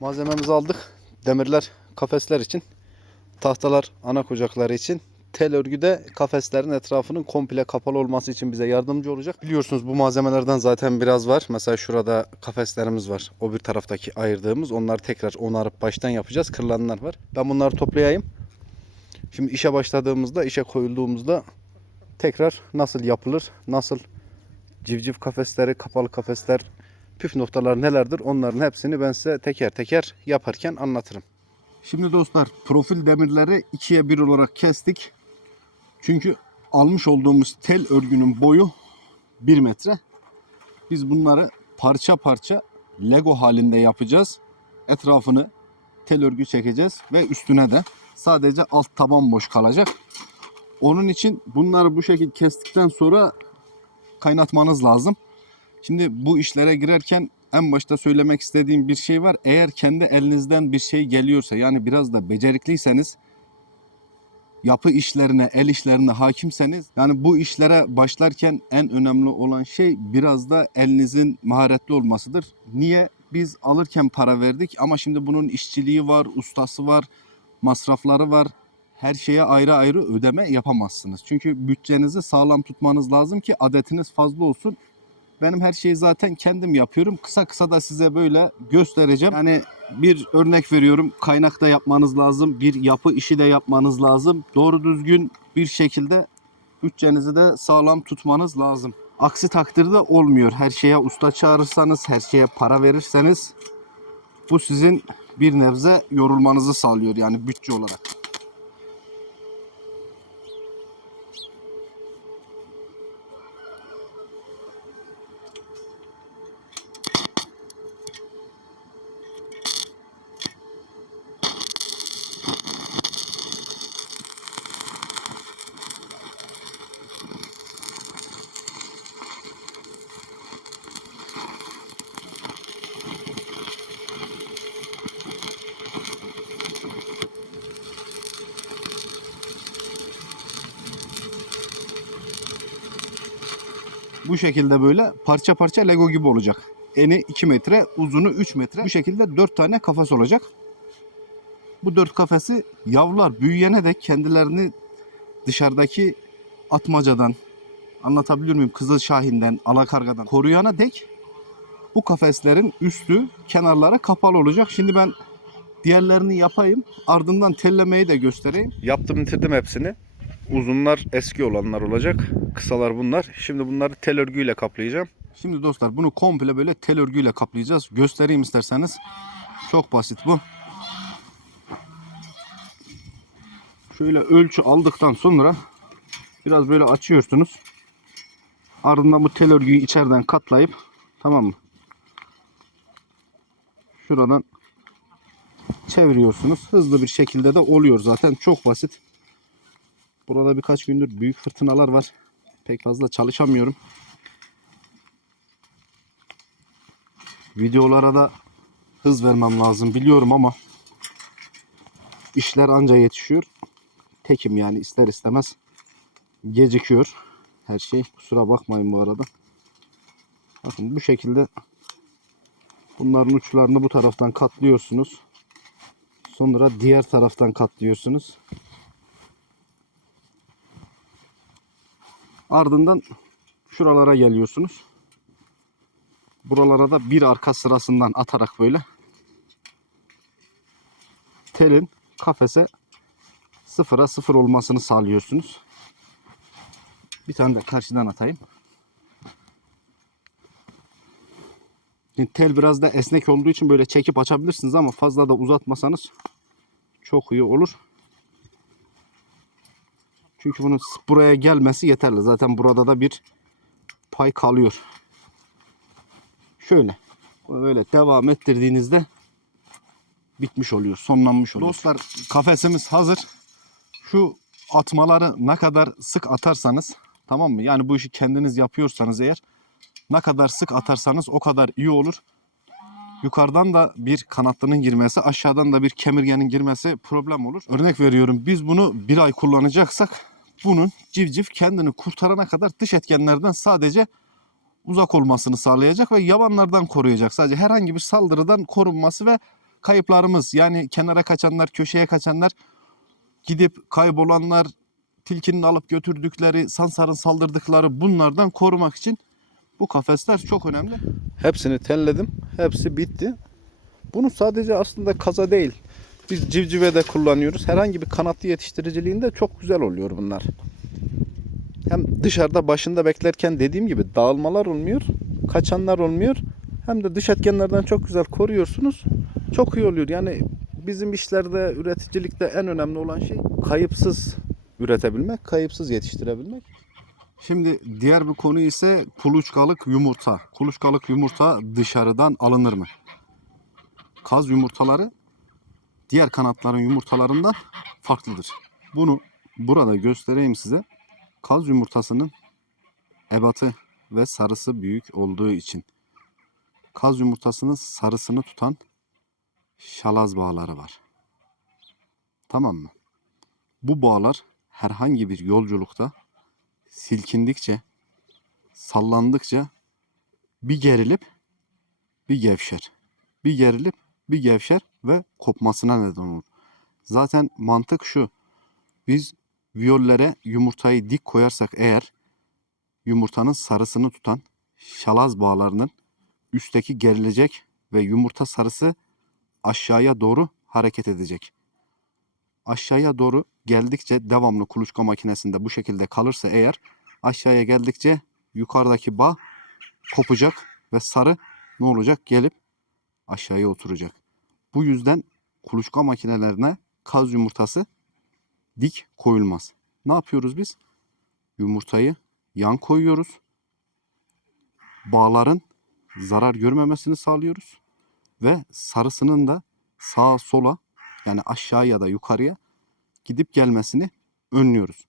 Malzememizi aldık. Demirler kafesler için. Tahtalar ana kocakları için. Tel örgü de kafeslerin etrafının komple kapalı olması için bize yardımcı olacak. Biliyorsunuz bu malzemelerden zaten biraz var. Mesela şurada kafeslerimiz var. O bir taraftaki ayırdığımız. Onları tekrar onarıp baştan yapacağız. Kırılanlar var. Ben bunları toplayayım. Şimdi işe başladığımızda, işe koyulduğumuzda tekrar nasıl yapılır, nasıl civciv kafesleri, kapalı kafesler, püf noktalar nelerdir onların hepsini ben size teker teker yaparken anlatırım. Şimdi dostlar profil demirleri 2'ye 1 olarak kestik. Çünkü almış olduğumuz tel örgünün boyu 1 metre. Biz bunları parça parça Lego halinde yapacağız. Etrafını tel örgü çekeceğiz ve üstüne de sadece alt taban boş kalacak. Onun için bunları bu şekilde kestikten sonra kaynatmanız lazım. Şimdi bu işlere girerken en başta söylemek istediğim bir şey var. Eğer kendi elinizden bir şey geliyorsa, yani biraz da becerikliyseniz, yapı işlerine, el işlerine hakimseniz, yani bu işlere başlarken en önemli olan şey biraz da elinizin maharetli olmasıdır. Niye? Biz alırken para verdik ama şimdi bunun işçiliği var, ustası var, masrafları var. Her şeye ayrı ayrı ödeme yapamazsınız. Çünkü bütçenizi sağlam tutmanız lazım ki adetiniz fazla olsun. Benim her şeyi zaten kendim yapıyorum. Kısa kısa da size böyle göstereceğim. Yani bir örnek veriyorum. Kaynak da yapmanız lazım. Bir yapı işi de yapmanız lazım. Doğru düzgün bir şekilde bütçenizi de sağlam tutmanız lazım. Aksi takdirde olmuyor. Her şeye usta çağırırsanız, her şeye para verirseniz bu sizin bir nebze yorulmanızı sağlıyor. Yani bütçe olarak. Bu şekilde böyle parça parça Lego gibi olacak. Eni 2 metre, uzunu 3 metre. Bu şekilde 4 tane kafes olacak. Bu 4 kafesi yavrular büyüyene dek kendilerini dışarıdaki atmacadan, anlatabiliyor muyum, Kızıl Şahin'den, alakargadan koruyana dek bu kafeslerin üstü, kenarları kapalı olacak. Şimdi ben diğerlerini yapayım. Ardından tellemeyi de göstereyim. Yaptım, bitirdim hepsini. Uzunlar eski olanlar olacak. Kısalar bunlar. Şimdi bunları tel örgüyle kaplayacağım. Şimdi dostlar bunu komple böyle tel örgüyle kaplayacağız. Göstereyim isterseniz. Çok basit bu. Şöyle ölçü aldıktan sonra biraz böyle açıyorsunuz. Ardından bu tel örgüyü içeriden katlayıp, tamam mı? Şuradan çeviriyorsunuz. Hızlı bir şekilde de oluyor zaten. Çok basit. Burada birkaç gündür büyük fırtınalar var. Pek fazla çalışamıyorum. Videolara da hız vermem lazım biliyorum ama işler anca yetişiyor. Tekim yani ister istemez gecikiyor her şey. Kusura bakmayın bu arada. Bakın bu şekilde bunların uçlarını bu taraftan katlıyorsunuz. Sonra diğer taraftan katlıyorsunuz. Ardından şuralara geliyorsunuz. Buralara da bir arka sırasından atarak böyle telin kafese 0'a 0 olmasını sağlıyorsunuz. Bir tane de karşıdan atayım. Şimdi tel biraz da esnek olduğu için böyle çekip açabilirsiniz ama fazla da uzatmasanız çok iyi olur. Çünkü bunun buraya gelmesi yeterli. Zaten burada da bir pay kalıyor. Şöyle böyle devam ettirdiğinizde bitmiş oluyor, sonlanmış oluyor. Dostlar kafesimiz hazır. Şu atmaları ne kadar sık atarsanız, tamam mı? Yani bu işi kendiniz yapıyorsanız eğer, ne kadar sık atarsanız o kadar iyi olur. Yukarıdan da bir kanatlının girmesi, aşağıdan da bir kemirgenin girmesi problem olur. Örnek veriyorum, biz bunu bir ay kullanacaksak bunun civciv kendini kurtarana kadar dış etkenlerden sadece uzak olmasını sağlayacak ve yabanlardan koruyacak. Sadece herhangi bir saldırıdan korunması ve Kayıplarımız, yani kenara kaçanlar, köşeye kaçanlar, gidip kaybolanlar, tilkinin alıp götürdükleri, sansarın saldırdıkları, bunlardan korumak için bu kafesler çok önemli. Hepsini telledim. Hepsi bitti. Bunun sadece aslında kaza değil. Biz civcive de kullanıyoruz. Herhangi bir kanatlı yetiştiriciliğinde çok güzel oluyor bunlar. Hem dışarıda başında beklerken dediğim gibi dağılmalar olmuyor, kaçanlar olmuyor. Hem de dış etkenlerden çok güzel koruyorsunuz. Çok iyi oluyor. Yani bizim işlerde, üreticilikte en önemli olan şey kayıpsız üretebilmek, kayıpsız yetiştirebilmek. Şimdi diğer bir konu ise kuluçkalık yumurta. Kuluçkalık yumurta dışarıdan alınır mı? Kaz yumurtaları diğer kanatların yumurtalarından farklıdır. Bunu burada göstereyim size. Kaz yumurtasının ebatı ve sarısı büyük olduğu için kaz yumurtasının sarısını tutan şalaz bağları var. Tamam mı? Bu bağlar herhangi bir yolculukta silkindikçe, sallandıkça bir gerilip bir gevşer. Bir gerilip bir gevşer ve kopmasına neden olur. Zaten mantık şu. Biz viyollere yumurtayı dik koyarsak eğer, yumurtanın sarısını tutan şalaz bağlarının üstteki gerilecek ve yumurta sarısı aşağıya doğru hareket edecek. Aşağıya doğru geldikçe, devamlı kuluçka makinesinde bu şekilde kalırsa eğer, aşağıya geldikçe yukarıdaki bağ kopacak ve sarı ne olacak? Gelip aşağıya oturacak. Bu yüzden kuluçka makinelerine kaz yumurtası dik koyulmaz. Ne yapıyoruz biz? Yumurtayı yan koyuyoruz. Bağların zarar görmemesini sağlıyoruz. Ve sarısının da sağa sola, yani aşağı ya da yukarıya gidip gelmesini önlüyoruz.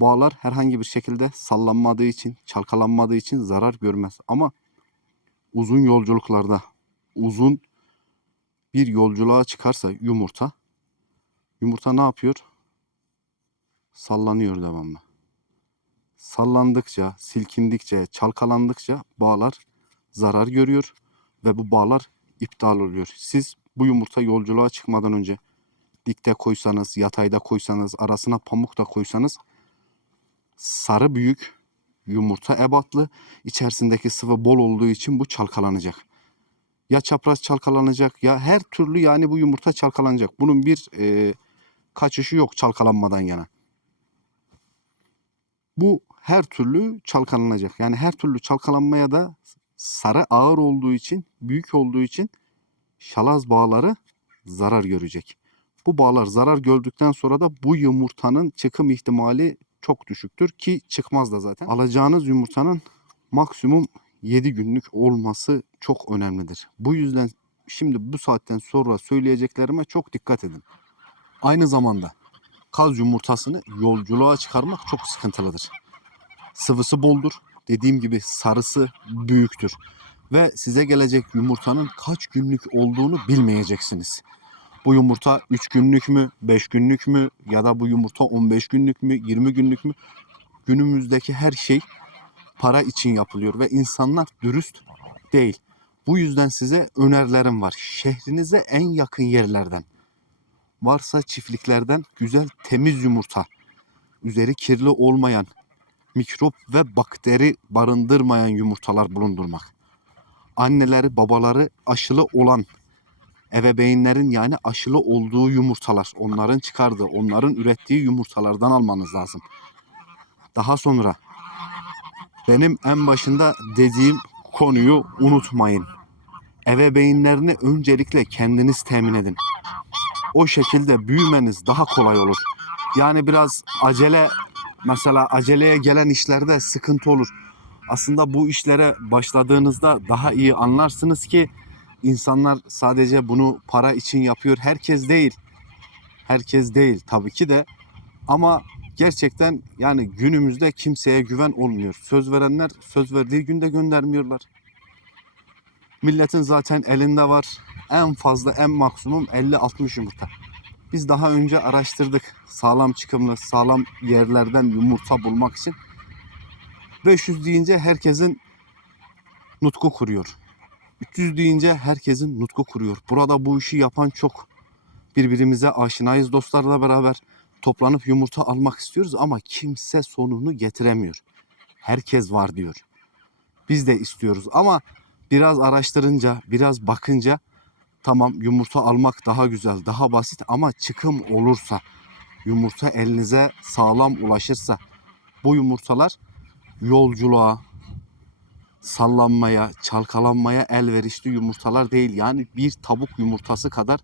Bağlar herhangi bir şekilde sallanmadığı için, çalkalanmadığı için zarar görmez. Ama uzun yolculuklarda, uzun bir yolculuğa çıkarsa yumurta ne yapıyor? Sallanıyor devamlı. Sallandıkça, silkindikçe, çalkalandıkça bağlar zarar görüyor ve bu bağlar iptal oluyor. Siz bu yumurta yolculuğa çıkmadan önce dikte koysanız, yatayda koysanız, arasına pamuk da koysanız, sarı büyük, yumurta ebatlı, içerisindeki sıvı bol olduğu için bu çalkalanacak. Ya çapraz çalkalanacak ya her türlü, yani bu yumurta çalkalanacak. Bunun bir kaçışı yok çalkalanmadan yana. Bu her türlü çalkalanacak. Yani her türlü çalkalanmaya da sarı ağır olduğu için, büyük olduğu için şalaz bağları zarar görecek. Bu bağlar zarar gördükten sonra da bu yumurtanın çıkım ihtimali çok düşüktür ki çıkmaz da zaten. Alacağınız yumurtanın maksimum 7 günlük olması çok önemlidir. Bu yüzden şimdi bu saatten sonra söyleyeceklerime çok dikkat edin. Aynı zamanda kaz yumurtasını yolculuğa çıkarmak çok sıkıntılıdır. Sıvısı boldur. Dediğim gibi sarısı büyüktür. Ve size gelecek yumurtanın kaç günlük olduğunu bilmeyeceksiniz. Bu yumurta 3 günlük mü, 5 günlük mü ya da bu yumurta 15 günlük mü, 20 günlük mü? Günümüzdeki her şey para için yapılıyor ve insanlar dürüst değil. Bu yüzden size önerilerim var. Şehrinize en yakın yerlerden, varsa çiftliklerden güzel temiz yumurta, üzeri kirli olmayan, mikrop ve bakteri barındırmayan yumurtalar bulundurmak. Anneleri, babaları aşılı olan ebeveynlerin, yani aşılı olduğu yumurtalar, onların çıkardığı, onların ürettiği yumurtalardan almanız lazım. Daha sonra benim en başında dediğim konuyu unutmayın. Ebeveynlerini öncelikle kendiniz temin edin. O şekilde büyümeniz daha kolay olur. Yani biraz acele, mesela aceleye gelen işlerde sıkıntı olur. Aslında bu işlere başladığınızda daha iyi anlarsınız ki insanlar sadece bunu para için yapıyor. Herkes değil. Herkes değil tabii ki de. Ama gerçekten yani günümüzde kimseye güven olmuyor. Söz verenler söz verdiği günde göndermiyorlar. Milletin zaten elinde var. En fazla, en maksimum 50-60 yumurta. Biz daha önce araştırdık. Sağlam çıkımlı, sağlam yerlerden yumurta bulmak için. 500 deyince herkesin nutku kuruyor. 300 deyince herkesin nutku kuruyor. Burada bu işi yapan çok. Birbirimize aşinayız dostlarla beraber. Toplanıp yumurta almak istiyoruz ama kimse sonunu getiremiyor. Herkes var diyor. Biz de istiyoruz ama biraz araştırınca, biraz bakınca tamam, yumurta almak daha güzel, daha basit ama çıkım olursa, yumurta elinize sağlam ulaşırsa, bu yumurtalar yolculuğa, sallanmaya, çalkalanmaya elverişli yumurtalar değil. Yani bir tavuk yumurtası kadar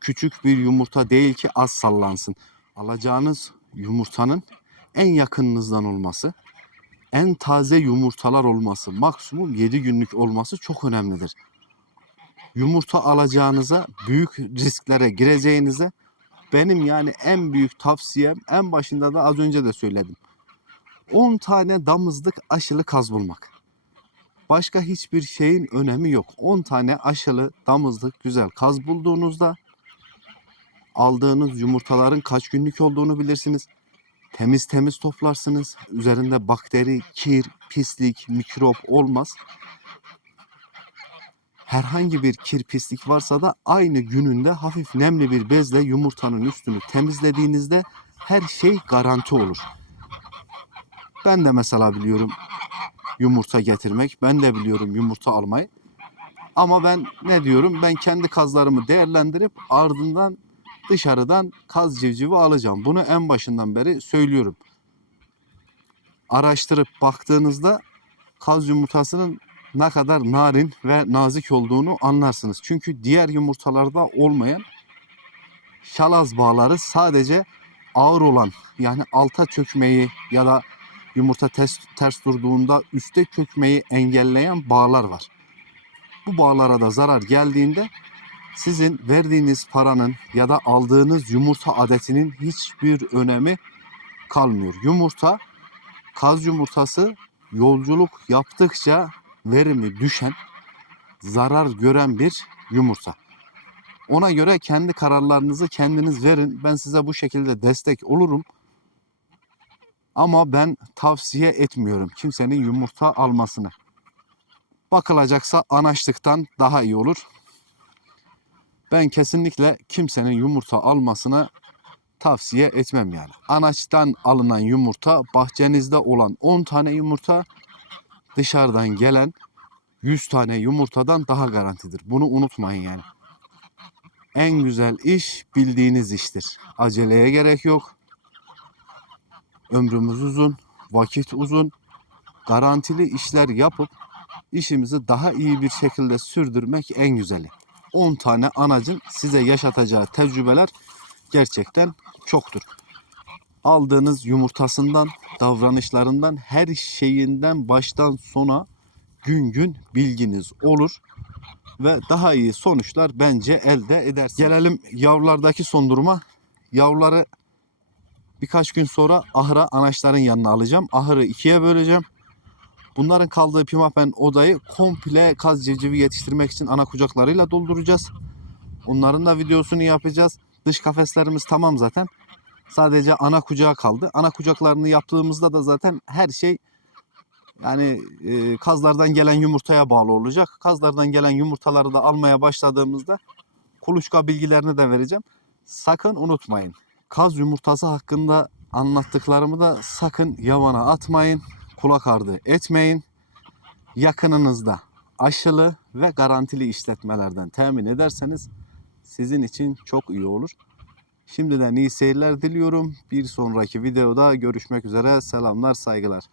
küçük bir yumurta değil ki az sallansın. Alacağınız yumurtanın en yakınınızdan olması, en taze yumurtalar olması, maksimum 7 günlük olması çok önemlidir. Yumurta alacağınıza, büyük risklere gireceğinize benim yani en büyük tavsiyem, en başında da az önce de söyledim, 10 tane damızlık aşılı kaz bulmak. Başka hiçbir şeyin önemi yok. 10 tane aşılı damızlık güzel kaz bulduğunuzda aldığınız yumurtaların kaç günlük olduğunu bilirsiniz. Temiz temiz toplarsınız. Üzerinde bakteri, kir, pislik, mikrop olmaz. Herhangi bir kir, pislik varsa da aynı gününde hafif nemli bir bezle yumurtanın üstünü temizlediğinizde her şey garanti olur. Ben de mesela biliyorum yumurta getirmek, ben de biliyorum yumurta almayı. Ama ben ne diyorum? Ben kendi kazlarımı değerlendirip ardından dışarıdan kaz civcivi alacağım. Bunu en başından beri söylüyorum. Araştırıp baktığınızda kaz yumurtasının ne kadar narin ve nazik olduğunu anlarsınız. Çünkü diğer yumurtalarda olmayan şalaz bağları sadece ağır olan, yani alta çökmeyi ya da yumurta ters durduğunda üste çökmeyi engelleyen bağlar var. Bu bağlara da zarar geldiğinde sizin verdiğiniz paranın ya da aldığınız yumurta adetinin hiçbir önemi kalmıyor. Yumurta, kaz yumurtası yolculuk yaptıkça verimi düşen, zarar gören bir yumurta. Ona göre kendi kararlarınızı kendiniz verin. Ben size bu şekilde destek olurum. Ama ben tavsiye etmiyorum kimsenin yumurta almasını. Bakılacaksa anaçlıktan daha iyi olur. Ben kesinlikle kimsenin yumurta almasını tavsiye etmem yani. Anaçtan alınan yumurta, bahçenizde olan 10 tane yumurta dışarıdan gelen 100 tane yumurtadan daha garantidir. Bunu unutmayın yani. En güzel iş bildiğiniz iştir. Aceleye gerek yok. Ömrümüz uzun, vakit uzun. Garantili işler yapıp işimizi daha iyi bir şekilde sürdürmek en güzeli. 10 tane anacın size yaşatacağı tecrübeler gerçekten çoktur. Aldığınız yumurtasından, davranışlarından, her şeyinden baştan sona gün gün bilginiz olur ve daha iyi sonuçlar bence elde edersiniz. Gelelim yavrulardaki son duruma. Yavruları birkaç gün sonra ahıra, anaçların yanına alacağım. Ahırı ikiye böleceğim. Bunların kaldığı pimapen odayı komple kaz civcivi yetiştirmek için ana kucaklarıyla dolduracağız. Onların da videosunu yapacağız. Dış kafeslerimiz tamam zaten. Sadece ana kucağı kaldı. Ana kucaklarını yaptığımızda da zaten her şey yani kazlardan gelen yumurtaya bağlı olacak. Kazlardan gelen yumurtaları da almaya başladığımızda kuluçka bilgilerini de vereceğim. Sakın unutmayın. Kaz yumurtası hakkında anlattıklarımı da sakın yabana atmayın. Kulak ardı etmeyin. Yakınınızda aşılı ve garantili işletmelerden temin ederseniz sizin için çok iyi olur. Şimdiden iyi seyirler diliyorum. Bir sonraki videoda görüşmek üzere. Selamlar, saygılar.